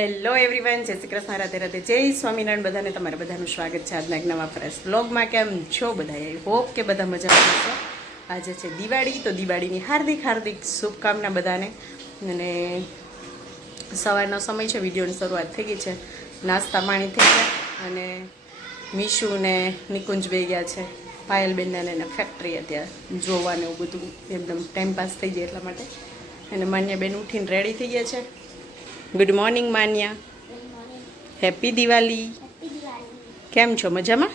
Hello everyone, જય શ્રી કૃષ્ણ, રાધે રાધે, જય સ્વામિનારાયણ. બધાને તમારા બધાનું સ્વાગત છે આજના એક નવા ફ્રેશ વ્લોગમાં. કેમ છો બધા? આઈ હોપ કે બધા મજામાં હશો. આજે છે દિવાળી, તો દિવાળીની હાર્દિક હાર્દિક શુભકામના બધાને. અને સવારનો સમય છે, વિડીયોની શરૂઆત થઈ ગઈ છે, નાસ્તા પાણી થઈ ગયા અને મીશુ ને નિકુંજ બે ગયા છે પાયલબેનને એને ફેક્ટરી અત્યારે જોવાને એવું બધું એકદમ ટાઈમપાસ થઈ જાય એટલા માટે. અને માન્યાબેન ઉઠીને રેડી થઈ ગયા છે. Good morning Manya, happy Diwali. કેમ છો? મજામાં?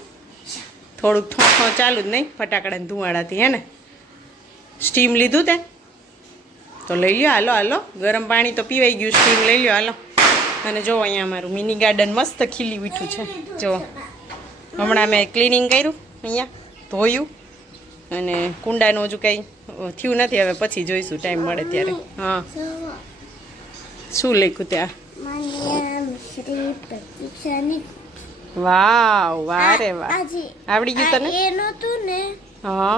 થોડુંક થોડું ચાલુ જ નહીં, ફટાકડાને ધુવાડાથી, હે ને? સ્ટીમ લીધું તે તો લઈ લ્યો. હાલો હાલો, ગરમ પાણી તો પીવાઈ ગયું, સ્ટીમ લઈ લ્યો. હાલો. અને જો અહીંયા અમારું મિની ગાર્ડન મસ્ત ખીલી ઉઠ્યું છે. જો હમણાં મેં ક્લિનિંગ કર્યું, અહીંયા ધોયું, અને કુંડાનું હજુ કંઈ થયું નથી. હવે પછી જોઈશું, ટાઈમ મળે ત્યારે. હા, શું લખ્યું ત્યાં? વાવ, વાહ રે વાહ, આવડી ગયું તને? હા,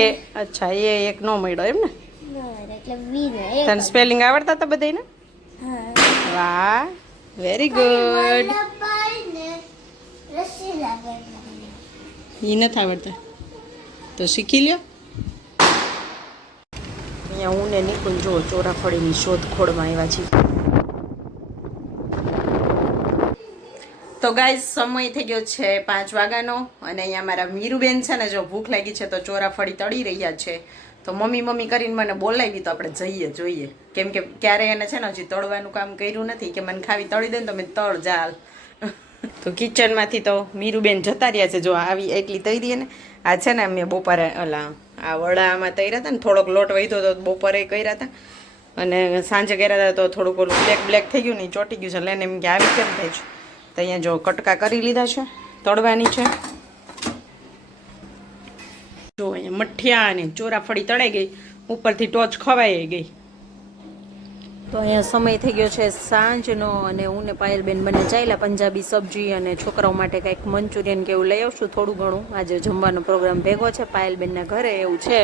એ અચ્છા, એ એક નો મળ્યો એમ ને? તને સ્પેલિંગ આવડતા હતા બધાને? વાહ, વેરી ગુડ. એ નથી આવડતા તો શીખી લ્યો. અહીંયા હું ને નિકુંજ જો ચોરાફળીની શોધખોળમાં આવ્યા છીએ. તો ગાઈઝ, સમય થઈ ગયો છે 5 વાગ્યાનો. અને અહીંયા મારા મીરુબેન છે ને, જો ભૂખ લાગી છે તો ચોરાફળી તળી રહ્યા છે. તો મમ્મી કરીને મને બોલાવી, તો આપણે જઈએ જોઈએ, કેમ કે ક્યારેય એને છે ને હજી તળવાનું કામ કર્યું નથી. કે મને ખાવી તળી દે ને તો મેં તળ જાલ. તો કિચનમાંથી તો મીરુબેન જતા રહ્યા છે. જો આવી એટલી તળી ને. આ છે ને મેં બપોરે આ વડામાં તૈયાર હતા ને, થોડોક લોટ વધ્યો તો બપોરે કર્યા હતા, અને સાંજે કર્યા હતા તો થોડુંક ઓલું બ્લેક થઈ ગયું ને, ચોટી ગયું છે. એટલે એમ કે આવી કેમ થાય છે. તો અહીંયા જો કટકા કરી લીધા છે, તળવાની છે. જો અહીંયા મઠિયા અને ચોરાફળી તળાઈ ગઈ, ઉપરથી ટોચ ખવાઈ ગઈ. તો અહીંયા સમય થઈ ગયો છે સાંજનો, અને હું ને પાયલબેન બંને ચાલ્યા પંજાબી સબ્જી અને છોકરાઓ માટે કંઈક મંચુરિયન કે એવું લઈ આવશું થોડું ઘણું. આજે જમવાનો પ્રોગ્રામ ભેગો છે પાયલબેનના ઘરે, એવું છે.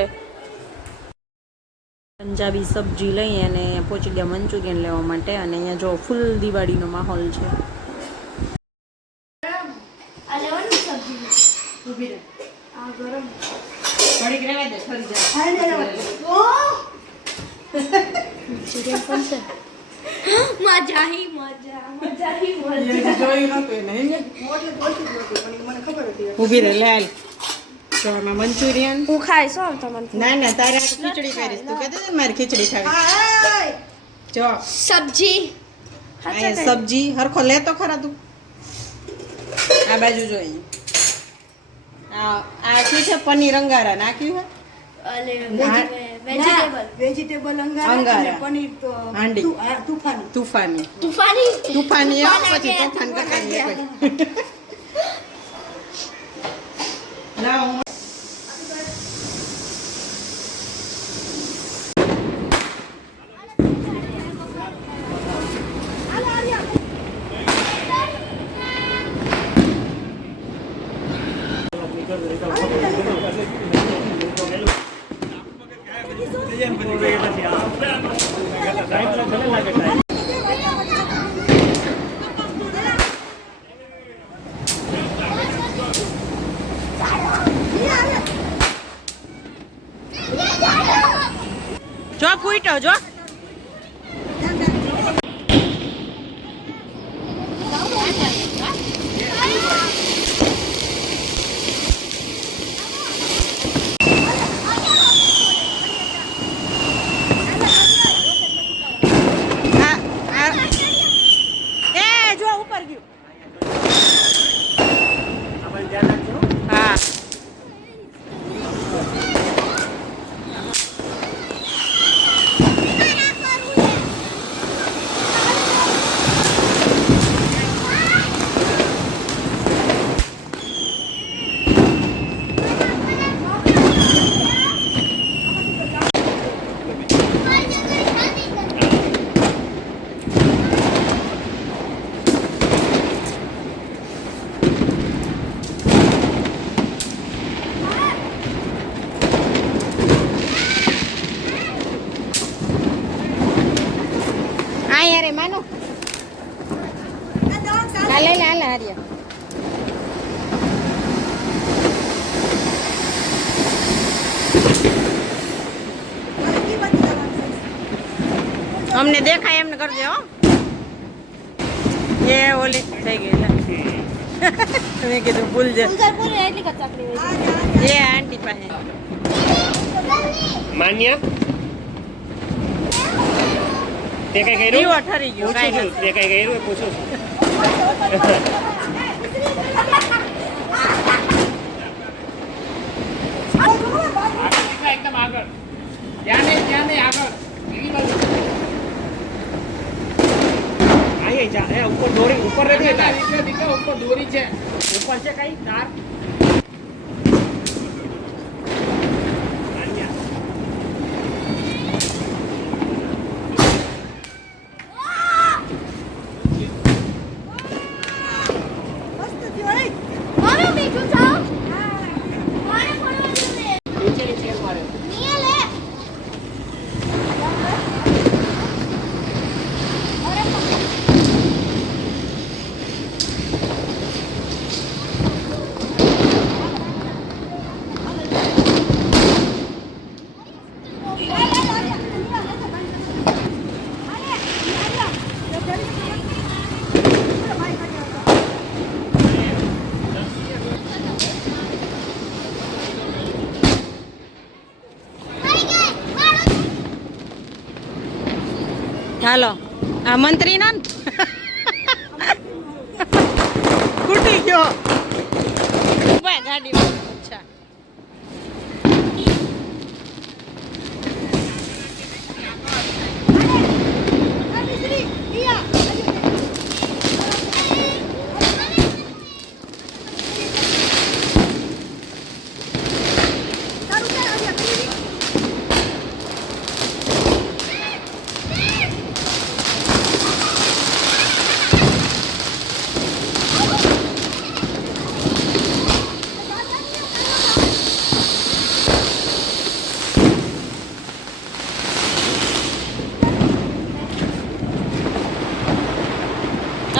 પંજાબી સબ્જી લઈ અને પહોંચી ગયા મંચુરિયન લેવા માટે. અને અહીંયા જો ફૂલ દિવાળીનો માહોલ છે. ઉભી રે, લે જો આમાં મંચુરિયન હું ખાઈશ. ના ના, તારે ખીચડી કરીશ. તું કહેતો ને મારે ખીચડી ખાવી. જો સબ્જી, સબ્જી હરખો લે તો ખરા તું. આ બાજુ જોઈ, આ શું છે? પનીર અંગારા નાખ્યું છે. વેજીટેબલ અંગારા, પનીર તો હાંડી, તુફાની પછી તોફાન કકાઈ ના. જો ફૂટો જો. હાલે હાલે હાર્યા અમને દેખાય એમને કરજે હો એ ઓલી થઈ ગઈ મેં કીધું ભૂલ જ એ આંટી પાસે માન્યા તે કઈ કર્યું દીવો ઠરી ગયો કાઈ પૂછું છું તે કઈ કર્યું પૂછું છું એકદમ આગળ ત્યાં નહીં આગળ બીજી બાજુ આઈ જા એ ઉપર દોરી ઉપર રહેજે તાર દીકરા ઉપર દોરી છે ઉપર છે કઈ તાર હાલો આ મંત્રી ના ખૂટી ગયો ઉભા ગાડી અચ્છા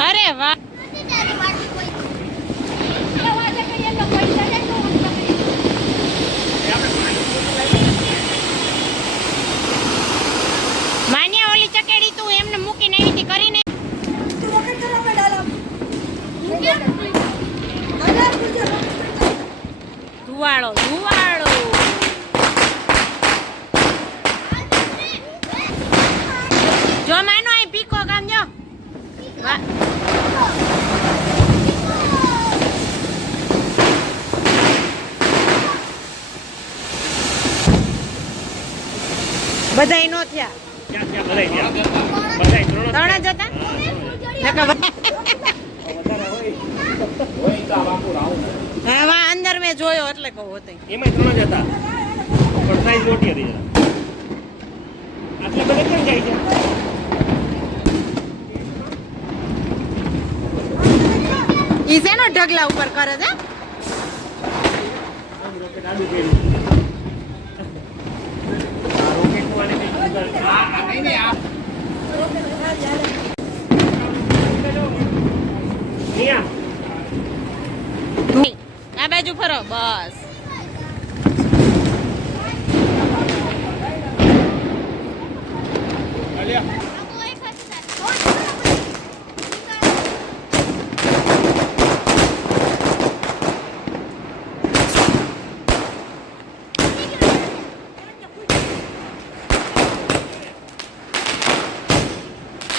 અરે વાહ માન્યા ઓલી ચકેડી તું એમને મૂકીને આવી હતી કરીને ધુવાળો ધુવાળો જો માનો અહીં પીકો ગામ જો વાહ બધાય નો થયા ત્રણ જ હતા હવે અંદર મેં જોયો એટલે કહું હતું એમાં 3 જ હતા પણ સાઈઝ મોટી હતી જરા આટલા બધા કેમ જાય છે ઈ શેનો ઢગલા ઉપર કરે છે રોકેટ આડું કર્યું રોકેટ વાળે નહીં આ આ બાજુ ફરો બસ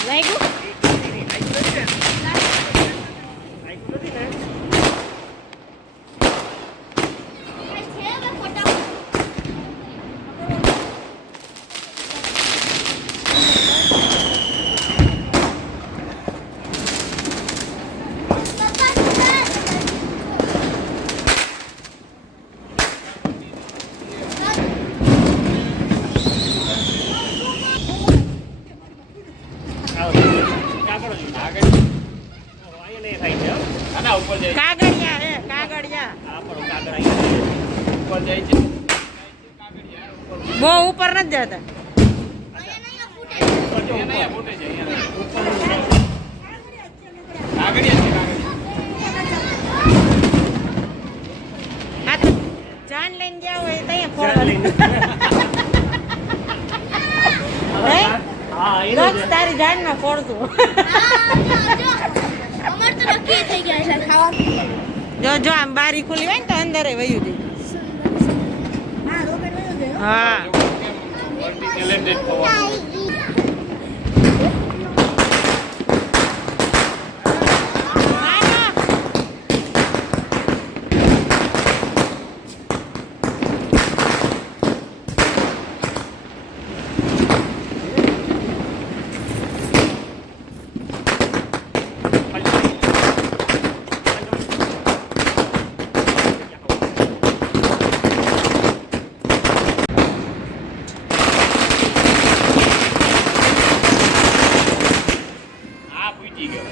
લાગ્યું કાગળિયા હે કાગળિયા બહુ ઉપર નથી જતા કાગળિયા પડતું અમાર તો નક્કી થઈ ગયા છે ખાવા. જો આમ બારી ખુલી હોય ને તો અંદરે વયું જાય. હા રોકેટ વયો ગયો. હા મલ્ટી ટેલેન્ટેડ થવાનું. આ પૂછી ગયો.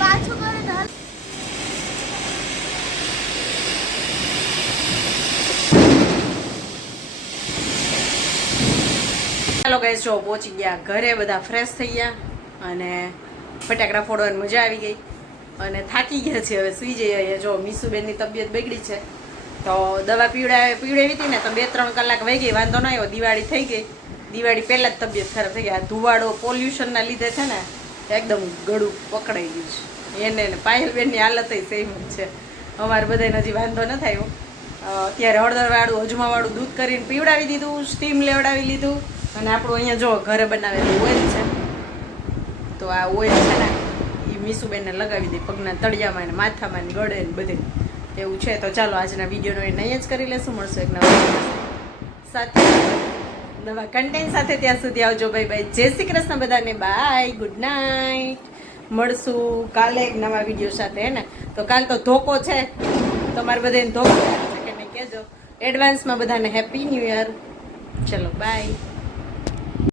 પાછું કરે તો હાલ. ચાલો ગાઈસ જો પહોંચી ગયા ઘરે, બધા ફ્રેશ થઈ ગયા અને ફટાકડા ફોડવાની મજા આવી ગઈ અને થાકી ગયા છે. હવે સુઈ જઈએ. અહીંયા જો મીસુબેનની તબિયત બગડી છે તો દવા પીવડાવી હતી ને તો 2-3 કલાક વહી ગઈ, વાંધો ન આવ્યો. દિવાળી થઈ ગઈ, દિવાળી પહેલાં જ તબિયત ખરાબ થઈ ગઈ. આ ધુવાડો પોલ્યુશનના લીધે છે ને એકદમ ગળું પકડાઈ ગયું છે. એને ને પાયલબેનની હાલત સેમ જ છે. અમારે બધાને હજી વાંધો ન થયો. અત્યારે હળદરવાળું અજમાવાળું દૂધ કરીને પીવડાવી દીધું, સ્ટીમ લેવડાવી લીધું અને આપણું અહીંયા જો ઘરે બનાવેલું ઓઇલ છે તો આ ઓઇલ છે ને એ મીસુબેનને લગાવી દે પગના તળિયામાં ને માથામાં ને ગળે ને બધે એવું છે. તો ચાલો આજના વિડીયોનો એ નહીં જ કરી લેશું. મળશું એક નવા સાથે નવા કન્ટેન્ટ સાથે. ત્યાં સુધી આવજો. Bye bye. જય શ્રી કૃષ્ણ બધાને. Bye, good night. મળશું કાલે એક નવા વિડીયો સાથે હે ને. તો કાલ તો ધોકો છે, તમારે બધાને ધોકો છે કે નહીં કહેજો. એડવાન્સમાં બધાને હેપી ન્યૂ યર. ચલો બાય.